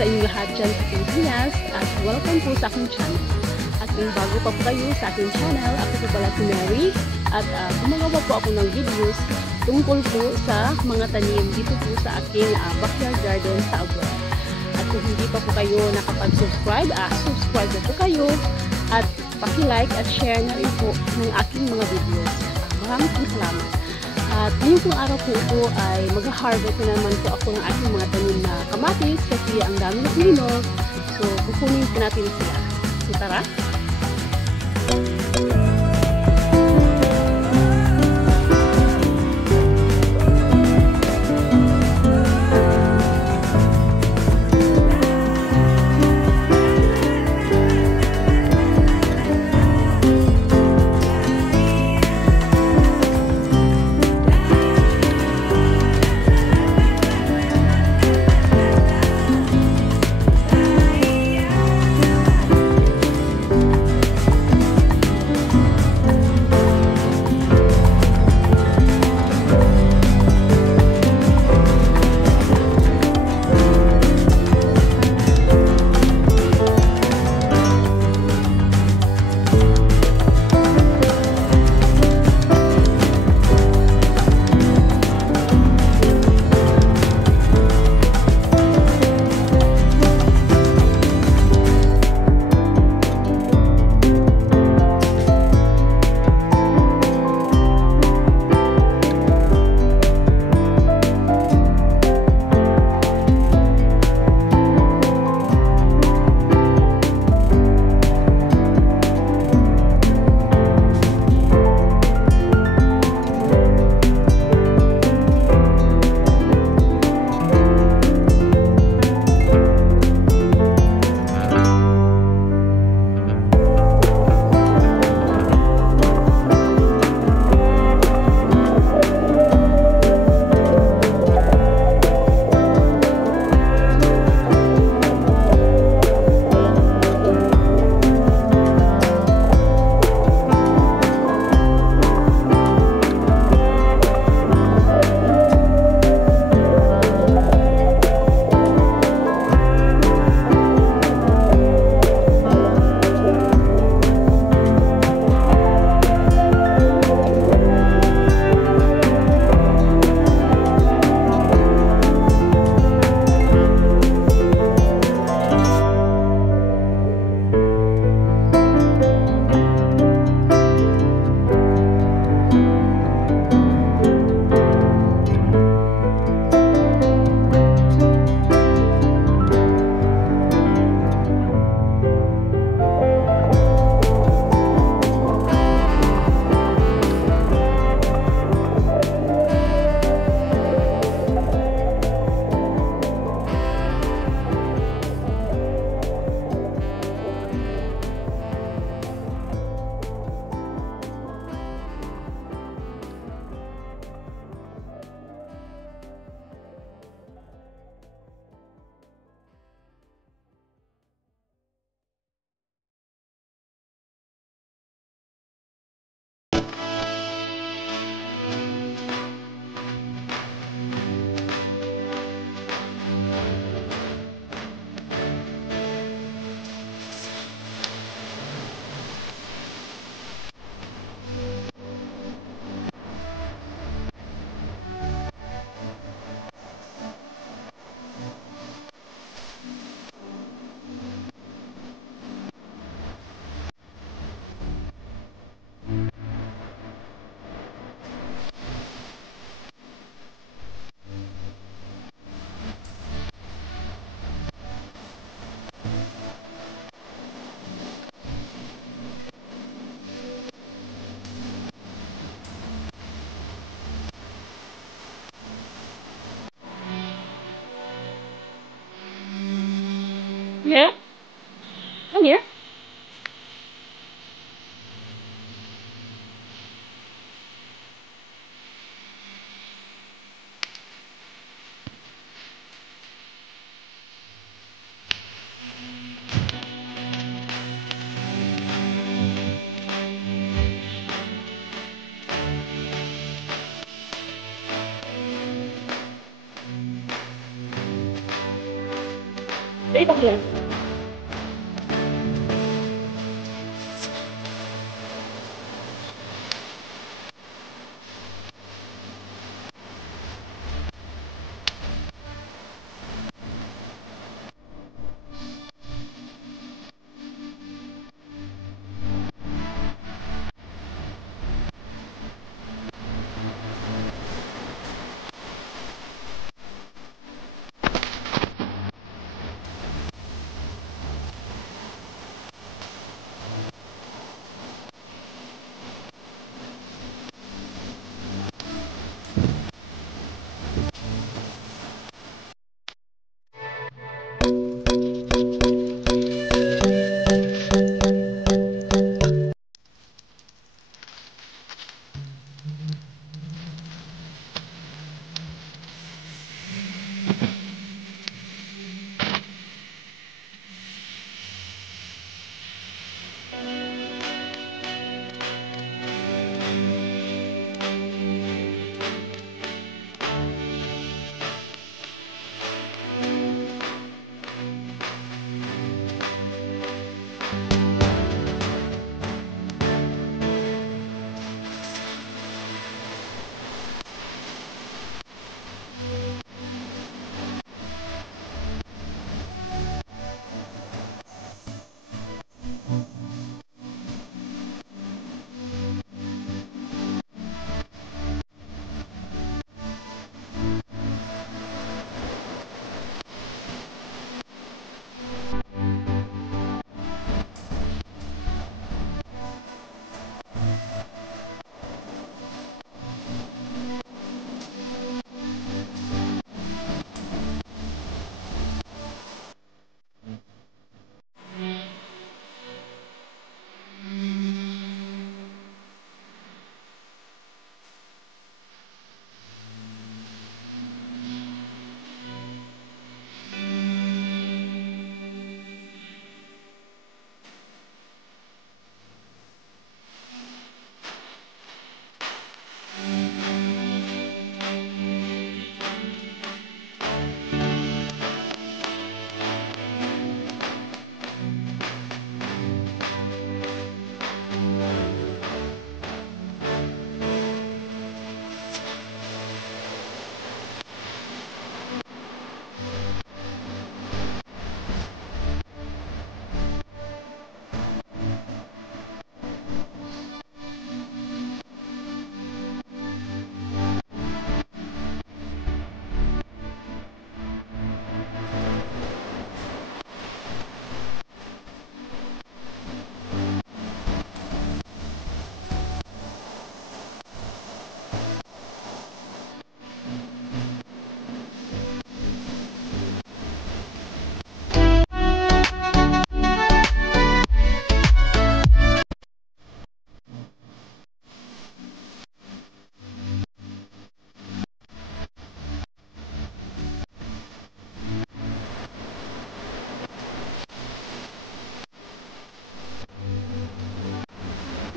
sa inyong lahat dyan sa Pilipinas at welcome po sa aking channel. At kung bago pa po kayo sa aking channel, ako po pala si Mary at gumagawa po ako ng videos tungkol po sa mga tanim dito po sa aking backyard garden sa abroad. At kung hindi pa po kayo nakapag-subscribe, subscribe na po kayo at paki-like at share na rin po ng aking mga videos. Maraming salamat. At ngayong pong araw po ito ay mag-harvest na naman po ako ng aking mga tanim na kamatis kasi ang dami na hinog. So, kukunin po natin sila. So, tara! Yeah? I'm here. Ito yan.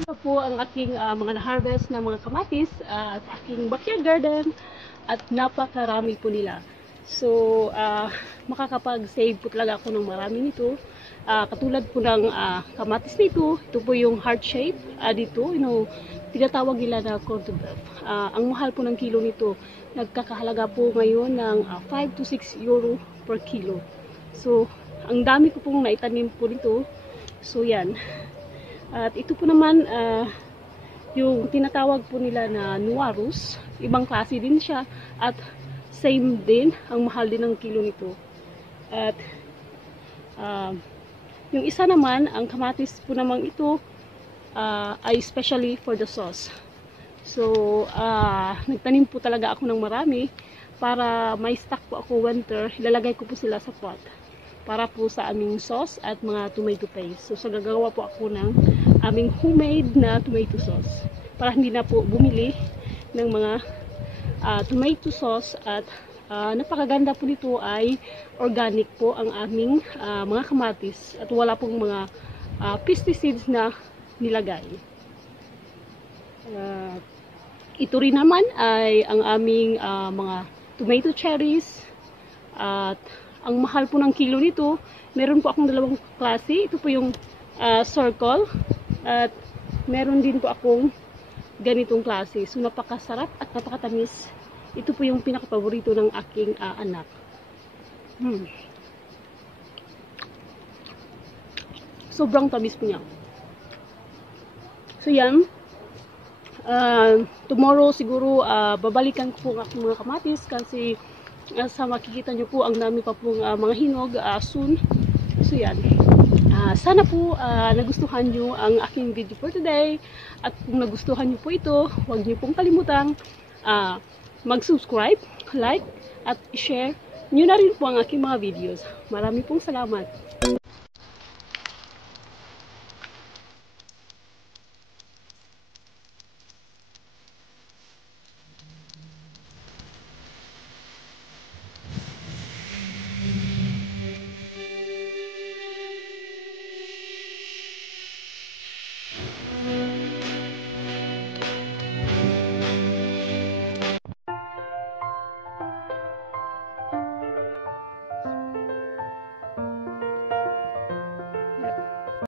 Ito po ang aking mga na-harvest na mga kamatis at aking backyard garden at napakarami po nila. So, makakapag-save po talaga ako ng marami nito. Katulad po ng kamatis nito, ito po yung heart shape dito, tinatawag nila na corn to beef. Ang mahal po ng kilo nito, nagkakahalaga po ngayon ng 5 to 6 euro per kilo. So, ang dami ko pong naitanim po nito. So, yan. At ito po naman, yung tinatawag po nila na nuarus, ibang klase din siya at same din, ang mahal din ng kilo nito. At yung isa naman, ang kamatis po naman ito ay especially for the sauce. So, nagtanim po talaga ako ng marami para may stock po ako winter, ilalagay ko po sila sa pot para po sa aming sauce at mga tomato paste. So, gagawa po ako ng aming homemade na tomato sauce para hindi na po bumili ng mga tomato sauce at napakaganda po nito ay organic po ang aming mga kamatis at wala pong mga pesticides na nilagay. Ito rin naman ay ang aming mga tomato cherries at Ang mahal po ng kilo nito. Meron po akong dalawang klase. Ito po yung circle. At meron din po akong ganitong klase. So, napakasarap at napakatamis. Ito po yung pinaka-paborito ng aking anak. Sobrang tamis po niya. So, yan. Tomorrow siguro babalikan ko po ang aking mga kamatis kasi sa makikita nyo po ang dami pa pong mga hinog soon. So yan, sana po nagustuhan nyo ang aking video for today, at kung nagustuhan nyo po ito, huwag nyo pong kalimutang mag-subscribe, like at share nyo na rin po ang aking mga videos. Marami pong salamat.